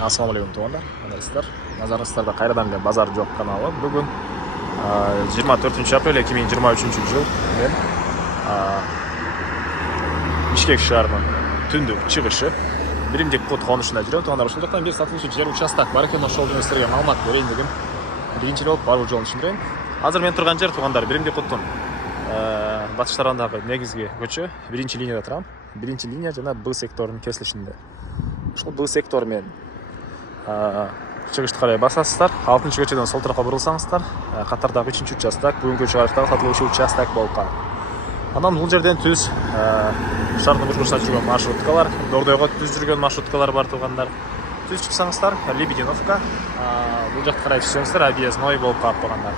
Assalomu alaykum tuğanlar, analistler. Nazarınızda qayradan ele Bazar Job kanalı. Bugün 24 aprel 2023 yıl. Men Bishkek şahrının tündük çıkışı. Birinci kut konuşuna жүрөм. Туғандар, ошондуктан бир сатылуучу жер участок бар экен, ошол жөнүндө силерге маалымат берейин дегем. Биринчи болуп баруу жолун түшүндүрөйүн. Азыр мен турган жер туғандар, биримди куттун батыш тарабындагы негизги көчө, биринчи линияда турам. Биринчи линия жана Б секторунун кесилишинде. Ошол Б сектор менен чыгышты карай басасыздар. 6-көчөдөн сол тарапка бурулсаңыздар, катардагы 3-үчү участок, бүгүнкү чыгарыктагы сатылуучу участок болуп калат. Анан бул жерден түз шаардын бурчусуна жүргөн маршруткалар, Дордойго түз жүргөн маршруткалар бар тугандар. Түз чыксаңыздар, Лебединовка, бул жакка карай түшсөңүздөр, объездной болуп калып тугандар.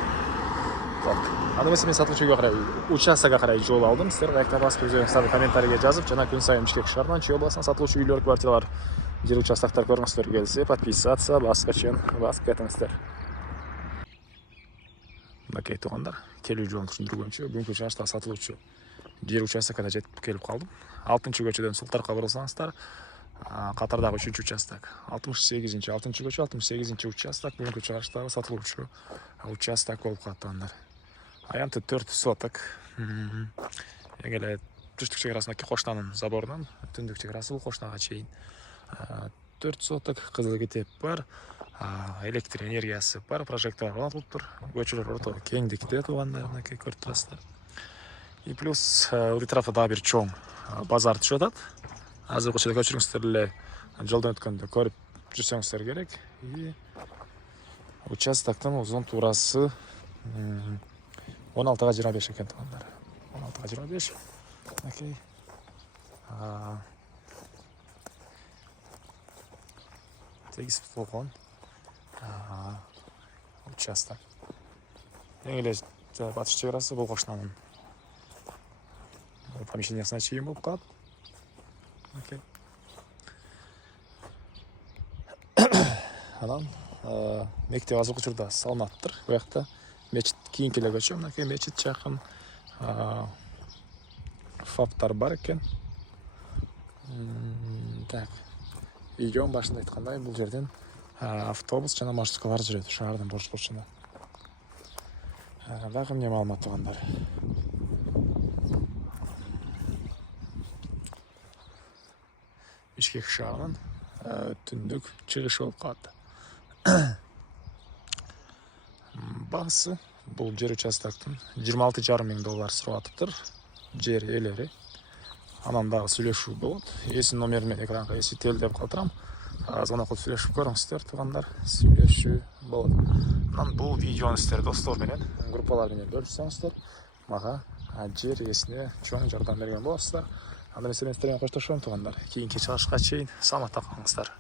Аны мен сатылуучуга карай, участокко карай жол алдым. Силер кайта басып өзүңүздөр комментарийге жазып, жана күн сайын Бишкек шаарынан Чүй областынан сатылуучу үйлөр, квартиралар, жер участоктор көрүңүздөр келсе, подписаться, басып кетиңиздер. Мынакей тугандар, келүү жолун түшүндүргөнчө, бүгүнкү чыгышта сатылуучу жер участокко жетип келип калдым. 6-көчөдөн сол тарапка бурулсаңыздар, катардагы 3-үчү участок. 68-6-көчө, 68-ci участок бүгүнкү чыгыштагы сатылуучу участок болуп калат тугандар. Аянты 4 соток. Эң эле түштүк чек коштанын заборунан түндүк чек бул коштанга чейин 4 соток кызыл китеп бар, электр энергиясы бар, прожектор орнотулуптур, көчөлөр орто кеңдикте тугандар, мынакей көрүп турасыздар. И плюс бул тарафта дагы бир чоң базар түшүп атат. Азыр көчөдө көчүрүңүздөр эле, жолдон өткөндө көрүп жүрсөңүздөр керек. И участоктун узун туурасы 16-25 экен тугандар. 16-25. Окей. Тегиз болгон участок. Эң эле батыш чек арасы бул коштанын помещениясына чейин болуп калат. Окей. Анан мектеп азыркы учурда салынаттыр. Буякта мечит кийинки эле көчө, мынакей мечит жакын. Фаптар бар экен. Так. Видеонун башында айткандай, бул жерден автобус жана маршруткалар жүрөт шаардын бурчусуна. Дагы эмне маалымат тугандар? Бишкек шаарынын түндүк чыгышы болуп калат. Басы бул жер участоктун $26,500 сурап атыптыр. Жер ээлери. Анан дагы сүйлөшүү болот. Эсин номери менен экранга эсител деп калтырам. Звонок кылып сүйлөшүп көрүңүздөр тугандар. Сүйлөшүү болот. Анан бул видеону сиздер достор менен, группалар менен бөлүшсөңүздөр, мага жер ээсине чоң жардам берген болосуздар. Анда мен сиздер менен коштошом тугандар. Кийинки чыгышка чейин саламатта калыңыздар.